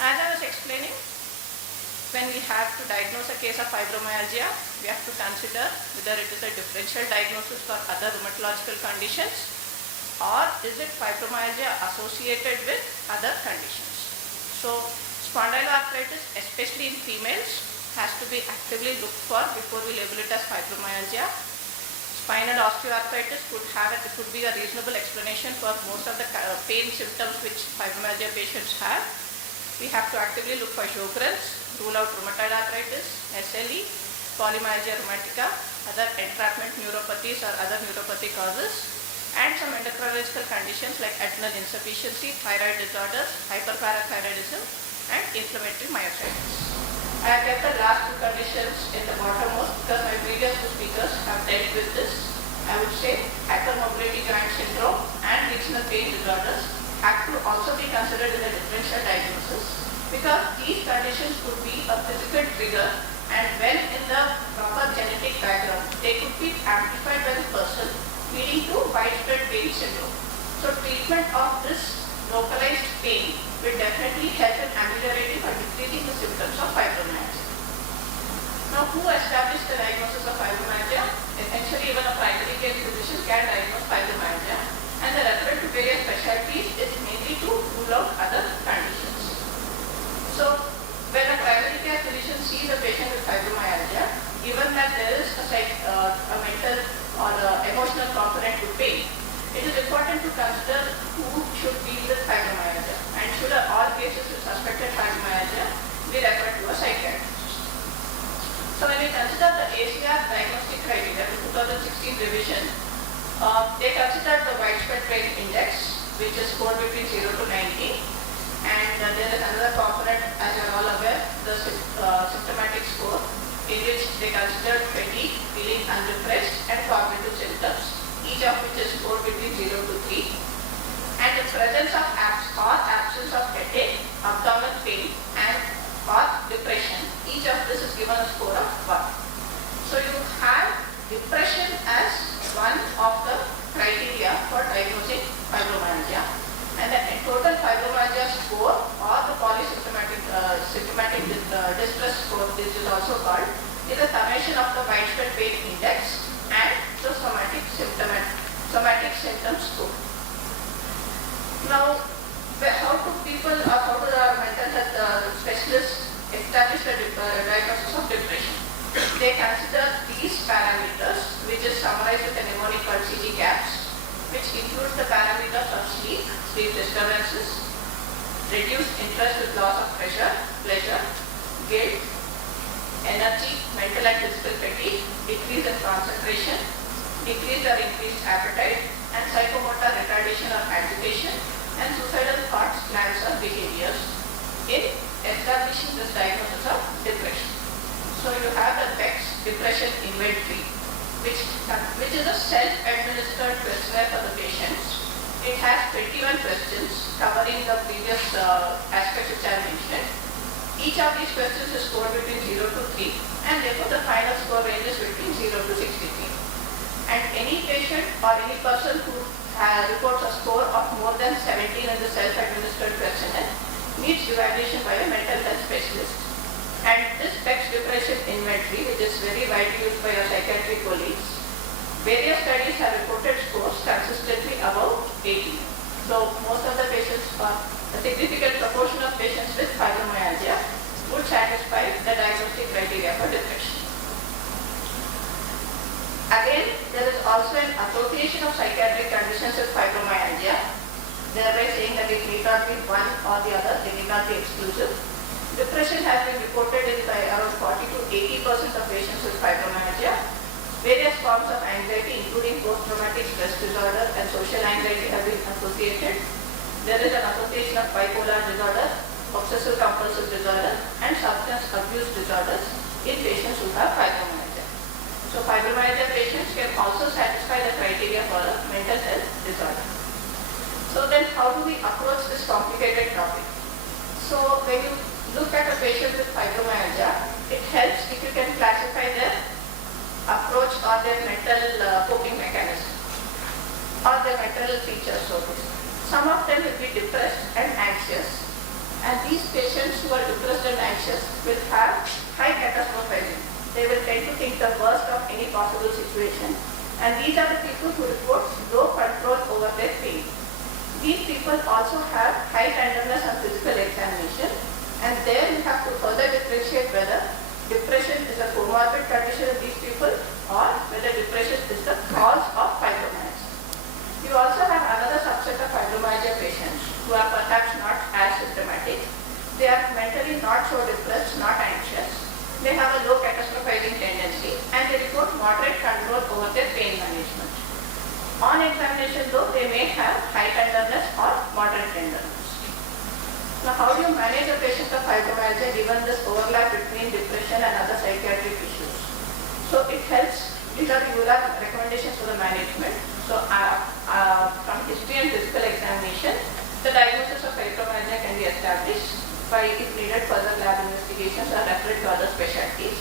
As I was explaining, when we have to diagnose a case of fibromyalgia, we have to consider whether it is a differential diagnosis for other rheumatological conditions, or is it fibromyalgia associated with other conditions. So spondyloarthritis, especially in females, has to be actively looked for before we label it as fibromyalgia. Spinal osteoarthritis could be a reasonable explanation for most of the pain symptoms which fibromyalgia patients have. We have to actively look for Sjogren's, rule out rheumatoid arthritis, SLE, polymyalgia rheumatica, other entrapment neuropathies or other neuropathic causes, and some endocrinological conditions like adrenal insufficiency, thyroid disorders, hyperparathyroidism, and inflammatory myositis. I have kept the last two conditions in the bottommost because my previous two speakers have dealt with this. I would say hypermobility joint syndrome and regional pain disorders have to also be considered in the differential diagnosis because these conditions could be a physical trigger, and when in the proper genetic background, they could be amplified by the person, leading to widespread pain syndrome. So treatment of this localized pain will definitely help in ameliorating or decreasing the symptoms of fibromyalgia. Now, who established the diagnosis of fibromyalgia? Essentially, even a primary care physician can diagnose fibromyalgia, and the referral to various specialties is mainly to rule out other conditions. So, when a primary care physician sees a patient with fibromyalgia, given that there is a mental or emotional component to pain, it is important to consider who should deal with fibromyalgia, and should all cases with suspected fibromyalgia be referred to a psychiatrist. So when we consider the ACR diagnostic criteria, the 2016 revision, they considered the widespread pain index, which is scored between 0 to 90, and there is another component, as you are all aware, the symptomatic score, in which they considered fatigue, feeling unrefreshed, and cognitive symptoms, each of which is scored between 0 to 3, and the presence of absence of headache, abdominal pain, and or depression, each of this is given a score of 1. So you have depression as one of the criteria for diagnosing fibromyalgia. and the total fibromyalgia score or the polysymptomatic symptomatic distress score, this is also called, is a summation of the widespread pain index and the somatic symptoms score. Now, how do people or how do our mental health specialists establish the diagnosis of depression? They consider these parameters, which is summarized with a mnemonic called CG-CAPS, which includes the parameters of sleep disturbances, reduced interest with loss of pleasure, guilt, energy, mental and physical fatigue, decrease in concentration, decreased or increased appetite, and psychomotor retardation or agitation, and suicidal thoughts, plans, or behaviors in establishing this diagnosis of depression. So you have the Beck's depression inventory, which is a self-administered questionnaire for the patients. It has 21 questions covering the previous aspects which I mentioned. Each of these questions is scored between 0 to 3, and therefore the final score ranges between 0 to 63. And any patient or any person who reports a score of more than 17 in the self-administered questionnaire needs evaluation by a mental health specialist. And this Beck's depression inventory, which is very widely used by our psychiatric colleagues, various studies have reported scores consistently above 80. So most of the patients, or a significant proportion of patients with fibromyalgia, would satisfy the diagnostic criteria for depression. Again, there is also an association of psychiatric conditions with fibromyalgia, thereby saying that it need not be one or the other, they need not be exclusive. Depression has been reported in around 40 to 80% of patients with fibromyalgia. Various forms of anxiety, including post-traumatic stress disorder and social anxiety, have been associated. There is an association of bipolar disorder, obsessive compulsive disorder, and substance abuse disorders in patients who have fibromyalgia. So fibromyalgia patients can also satisfy the criteria for a mental health disorder. So then how do we approach this complicated topic? So when you look at a patient with fibromyalgia, it helps if you can classify their approach or their mental coping mechanism or their mental features. So some of them will be depressed and anxious, and these patients who are depressed and anxious will have high catastrophizing. They will tend to think the worst of any possible situation, and these are the people who report low control over their pain. These people also have high tenderness on physical examination, and there we have to further differentiate whether depression is a comorbid condition of these people or whether depression is the cause of fibromyalgia. You also have another subset of fibromyalgia patients who are perhaps not as symptomatic. They are mentally not so depressed, not anxious. They have a low catastrophizing tendency, and they report moderate control over their pain management. On examination though, they may have high tenderness or moderate tenderness. Now, how do you manage a patient of fibromyalgia given this overlap between depression and other psychiatric issues? So it helps, these are the recommendations for the management. So from history and physical examination, the diagnosis of fibromyalgia can be established by, if needed, further lab investigations or referred to other specialties.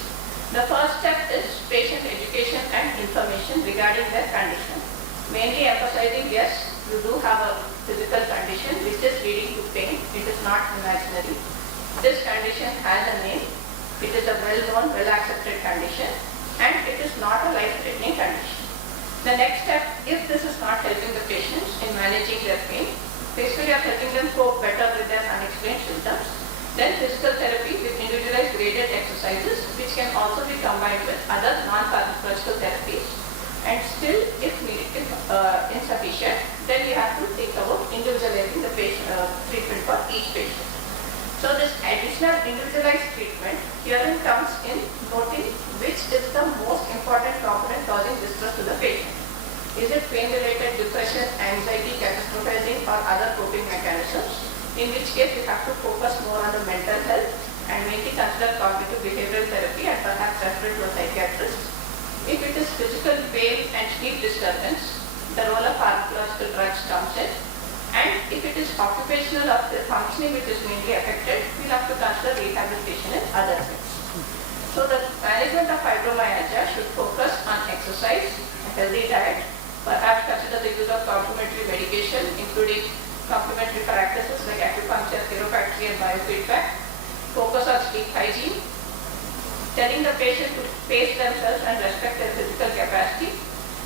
The first step is patient education and information regarding their condition. Mainly emphasizing, yes, you do have a physical condition which is leading to pain. It is not imaginary. This condition has a name. It is a well-known, well-accepted condition, and it is not a life-threatening condition. The next step, if this is not helping the patients in managing their pain, basically are helping them cope better with their unexplained symptoms, then physical therapy with individualized graded exercises, which can also be combined with other non-pharmacological therapies. And still, if insufficient, then we have to think about individualizing the treatment for each patient. So this additional individualized treatment herein comes in noting which is the most important component causing distress to the patient. Is it pain-related depression, anxiety, catastrophizing, or other coping mechanisms? In which case we have to focus more on the mental health and mainly consider cognitive behavioral therapy and perhaps refer to a psychiatrist. If it is physical pain and sleep disturbance, the role of pharmacological drugs comes in. And if it is occupational or functioning which is mainly affected, we'll have to consider rehabilitation in other things. So the management of fibromyalgia should focus on exercise, a healthy diet, perhaps consider the use of complementary medication including complementary practices like acupuncture, chiropractic and biofeedback, focus on sleep hygiene, telling the patient to pace themselves and respect their physical capacity,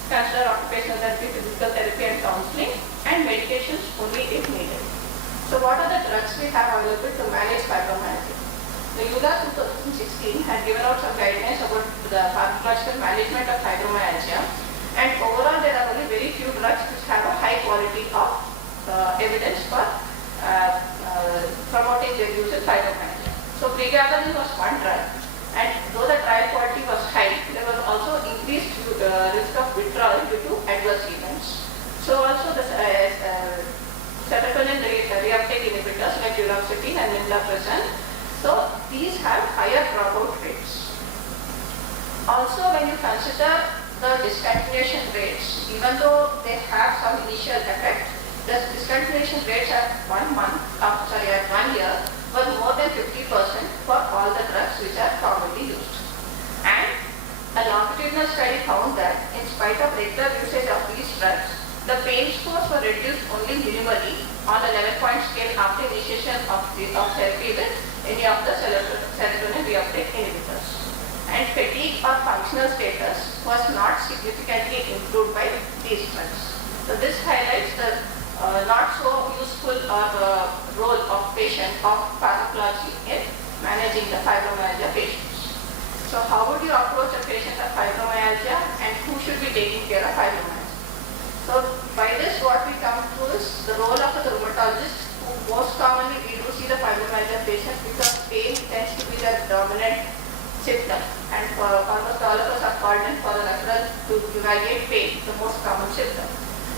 consider occupational therapy, physical therapy and counseling, and medications only if needed. So what are the drugs we have available to manage fibromyalgia? The EULA 2016 had given out some guidelines about the pharmacological management of fibromyalgia, and overall there are only very few drugs which have a high quality of evidence for promoting their use in fibromyalgia. So pregabalin was one drug, and though the trial quality was high, there was also increased risk of withdrawal due to adverse events. So also the serotonin reuptake inhibitors like duloxetine and venlafaxine, so these have higher dropout rates. Also, when you consider the discontinuation rates, even though they have some initial effect, the discontinuation rates at 1 month, at 1 year, were more than 50% for all the drugs which are commonly used. And a longitudinal study found that in spite of regular usage of these drugs, the pain scores were reduced only minimally on a 11-point scale after initiation of therapy with any of the serotonin reuptake inhibitors. And fatigue or functional status was not significantly improved by these drugs. So this highlights the not so useful role of pharmacology in managing the fibromyalgia patients. So how would you approach a patient of fibromyalgia, and who should be taking care of fibromyalgia? So by this what we come to is the role of the rheumatologist, who most commonly we do see the fibromyalgia patients because pain tends to be their dominant symptom, and for almost all of us are called in for a referral to evaluate pain, the most common symptom.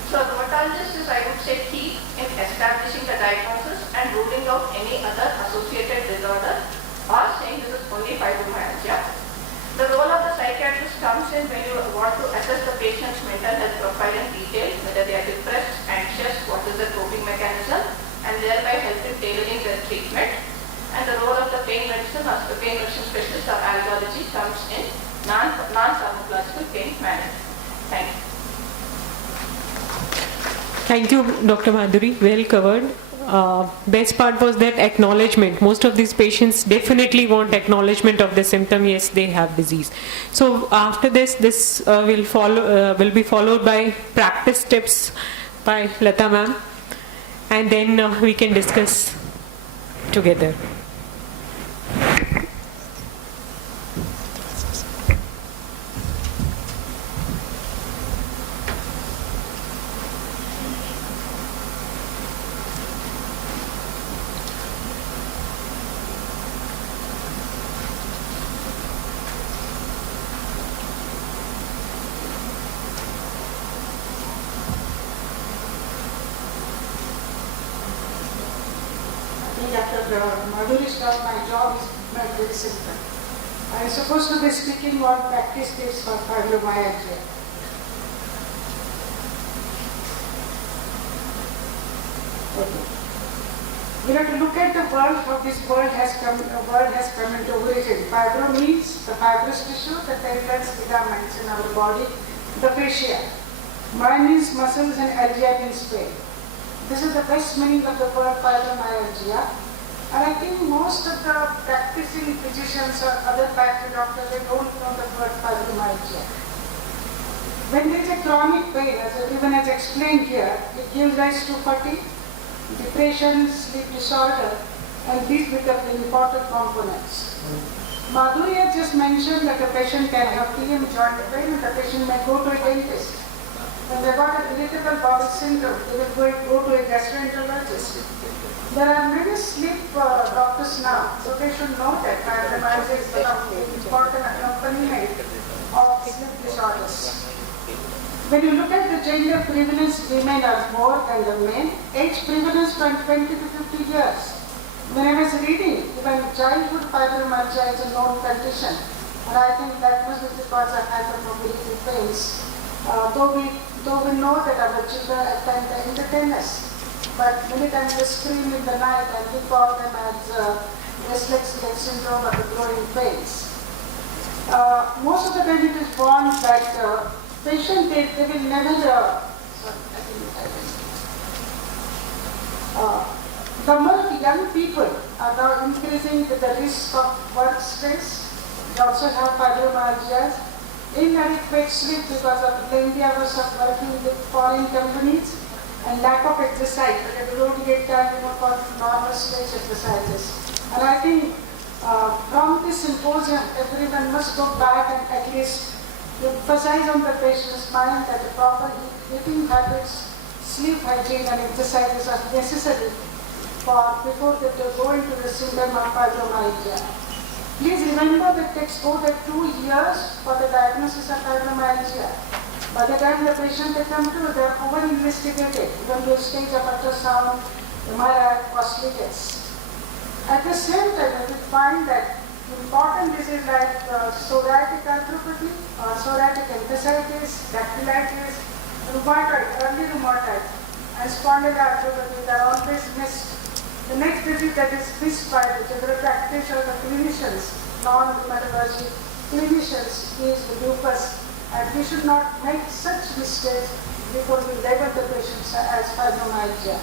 So rheumatologist is, I would say, key in establishing the diagnosis and ruling out any other associated disorder or saying this is only fibromyalgia. The role of the psychiatrist comes in when you want to assess the patient's mental health profile in detail, whether they are depressed, anxious, what is the coping mechanism, and thereby help in tailoring their treatment. And the role of the pain medicine or the pain medicine specialist or allergology comes in non-pharmacological pain management. Thank you. Thank you, Dr. Madhuri. Well covered. Best part was that acknowledgement. Most of these patients definitely want acknowledgement of the symptom. Yes, they have disease. So after this will be followed by practice tips by Lata ma'am, and then we can discuss together. After Madhuri stopped, my job is very simple. I am supposed to be speaking on practice tips for fibromyalgia. Okay. We have to look at the world, how this world has come into origin. Fibro means the fibrous tissue, the tendons, ligaments in our body, the fascia. My means muscles and algia means pain. This is the best meaning of the word fibromyalgia. And I think most of the practicing physicians or other pathway doctors, they don't know the word fibromyalgia. When there is a chronic pain, even as explained here, it gives rise to fatigue, depression, sleep disorder, and these become the important components. Madhuri has just mentioned that a patient can have TM joint pain and the patient may go to a dentist. When they got an irritable bowel syndrome, they will go to a gastroenterologist. There are many sleep doctors now, so they should know that fibromyalgia is one of the important accompaniment of sleep disorders. When you look at the gender prevalence, women are more than the men. Age prevalence from 20 to 50 years. When I was reading, even childhood fibromyalgia is a known condition, and I think that must be because of hypermobility pains. Though we know that our children at times they entertain us, but many times they scream in the night and we call them as restless leg syndrome or the growing pains. Most of the time it is born that patient, they will never, Number of young people are now increasing with the risk of work stress. They also have fibromyalgia, inadequate sleep because of lengthy hours of working with foreign companies, and lack of exercise. They don't get time for normal stage exercises. And I think from this symposium, everyone must go back and at least emphasize on the patient's mind that the proper eating habits, sleep hygiene and exercises are necessary before they go into the syndrome of fibromyalgia. Please remember that it takes over 2 years for the diagnosis of fibromyalgia. By the time the patient they come to, they are over-investigated, even to a stage of ultrasound, MRI, costly tests. At the same time, we find that important diseases like psoriatic arthropathy, psoriatic enthesitis, dactylitis, rheumatoid, early rheumatoid, and spondyloarthropathy are always missed. The next disease that is missed by the general practitioners or clinicians, non-rheumatology clinicians, is the lupus, and we should not make such mistakes before we label the patients as fibromyalgia.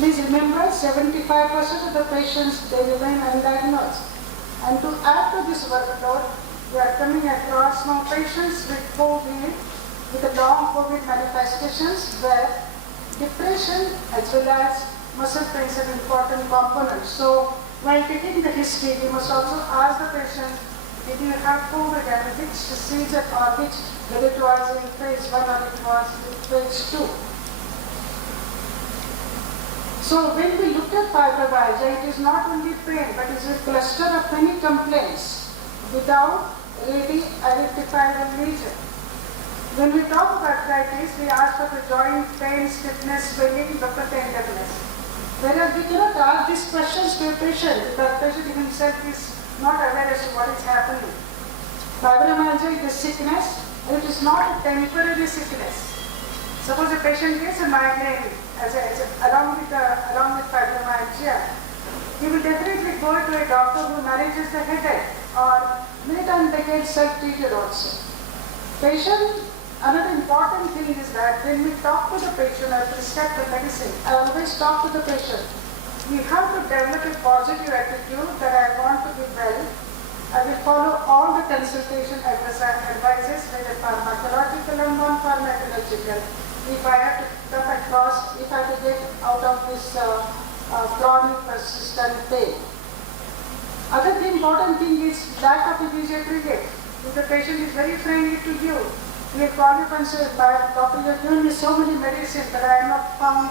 Please remember, 75% of the patients, they remain undiagnosed. And to add to this workload, we are coming across now patients with COVID, with the long COVID manifestations, where depression as well as muscle pain is an important component. So while taking the history, we must also ask the patient, did you have COVID and which season or which, whether it was in phase 1 or it was in phase 2. So when we look at fibromyalgia, it is not only pain, but it is a cluster of many complaints without really identifiable reason. When we talk about arthritis, we ask for the joint pain, stiffness, swelling, local tenderness. Whereas we cannot ask these questions to a patient because the patient himself is not aware as to what is happening. Fibromyalgia is a sickness, and it is not a temporary sickness. Suppose a patient gets a migraine along with fibromyalgia, he will definitely go to a doctor who manages the headache, or many times they get self-treated also. Another important thing is that when we talk to the patient or prescribe the medicine, I always talk to the patient. We have to develop a positive attitude that I want to be well. I will follow all the consultation advices, whether pharmacological or non-pharmacological. If I have to come across, if I have to get out of this chronic persistent pain. Other important thing is lack of immediate relief. If the patient is very friendly to you, you will call you and say, doctor, you have given me so many medicines, but I have not found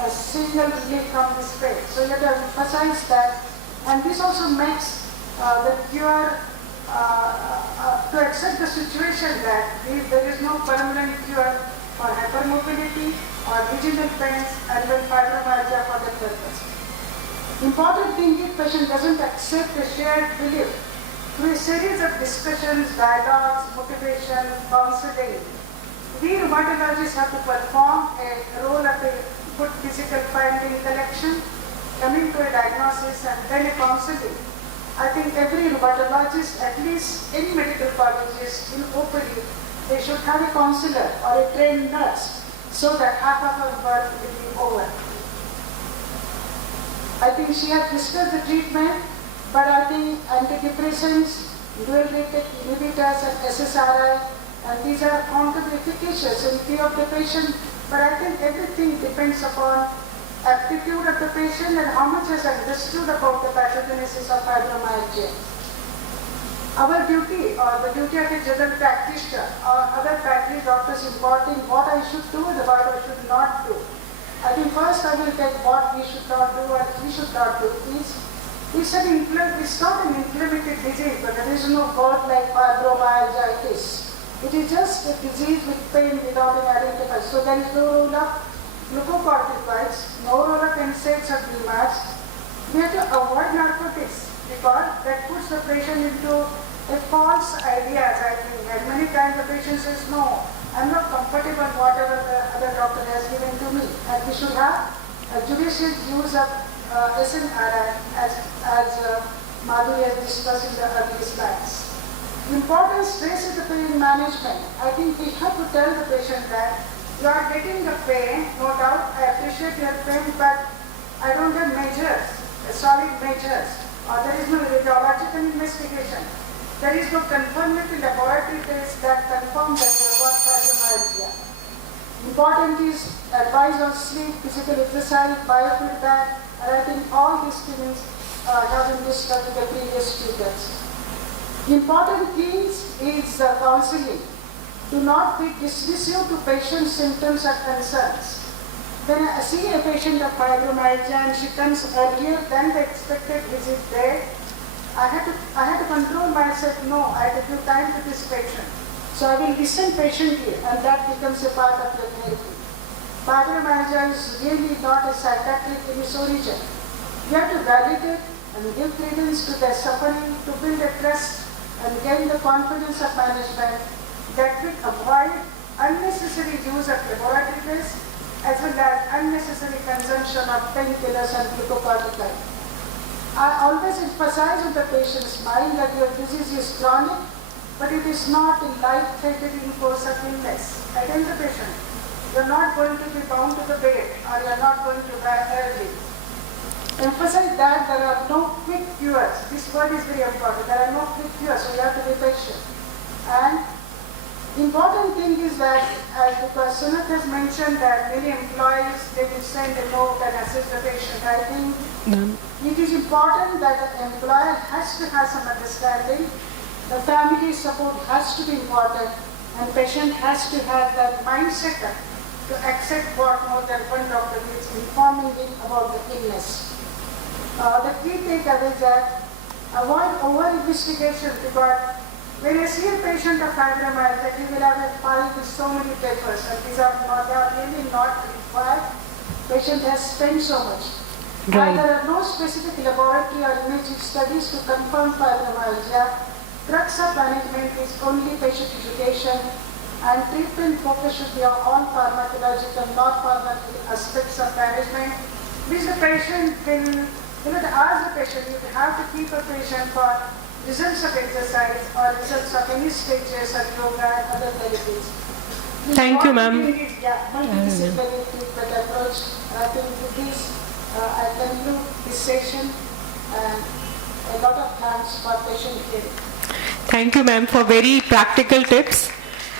a single relief from this pain. So you have to emphasize that. And this also makes the cure, to accept the situation that there is no permanent cure for hypermobility or regional pains and when fibromyalgia for that purpose. Important thing is patient doesn't accept a shared belief. Through a series of discussions, dialogues, motivation, counseling, we rheumatologists have to perform a role of a good physical finding collection, coming to a diagnosis and then a counseling. I think every rheumatologist, at least any medical colleges in OPD, they should have a counselor or a trained nurse so that half of our work will be over. I think she has discussed the treatment. But I think antidepressants, dual retic inhibitors and SSRI, and these are found to be efficacious in few of the patient. But I think everything depends upon aptitude of the patient and how much has understood about the pathogenesis of fibromyalgia. Our duty or the duty of a general practitioner or other practice doctors importing what I should do and what I should not do. I think first I will take what we should not do and we should not do it's not an inflammatory disease, but there is no word like fibromyalgitis. It is just a disease with pain without being identified. So there is no role of glucocorticoids, no role of NSAIDs or DMARDs. We have to avoid narcotics because that puts the patient into a false ideas, I think. And many times the patient says, no, I'm not comfortable with whatever the other doctor has given to me. And we should have a judicious use of SNRI as Madhuri has discussed in the earlier slides. Important stress is the pain management. I think we have to tell the patient that you are getting the pain, no doubt, I appreciate your pain, but I don't have measures, solid measures, or there is no radiological investigation. There is no confirmatory laboratory test that confirm that they have got fibromyalgia. Important is advice on sleep, physical exercise, biofeedback, and I think all these things have been discussed with the previous speakers. Important things is counseling. Do not be dismissive to patient's symptoms or concerns. When I see a patient of fibromyalgia and she comes earlier than the expected visit date, I had to control myself. No, I have to give time to this patient. So I will listen patiently, and that becomes a part of your therapy. Fibromyalgia is really not a psychiatric in its origin. You have to validate and give credence to their suffering, to build a trust and gain the confidence of management that will avoid unnecessary use of laboratory tests as well as unnecessary consumption of painkillers and glucocorticoids. I always emphasize on the patient's mind that your disease is chronic, but it is not a life-threatening course of illness. I tell the patient, you are not going to be bound to the bed or you are not going to die early. Emphasize that there are no quick cures. This word is very important. There are no quick cures, so you have to be patient. And important thing is that, because Sunat has mentioned that many employees, they will send a note and assist the patient. I think it is important that the employer has to have some understanding. The family support has to be important, and patient has to have that mindset to accept what more than one doctor is informing him about the illness. The key takeaway is that avoid over-investigation, because when I see a patient of fibromyalgia, he will have a file with so many papers, and these are really not required. Patient has spent so much. Right. And there are no specific laboratory or imaging studies to confirm fibromyalgia. Crux of management is only patient education, and treatment focus should be on all pharmacological, non-pharmacological aspects of management. Which the patient will, ask the patient, you have to keep a patient for results of exercise or results of any stages of yoga and other therapies. Thank you, ma'am. Multidisciplinary treatment approach. I think with this, I conclude this session, and a lot of thanks for patient hearing. Thank you, ma'am, for very practical tips.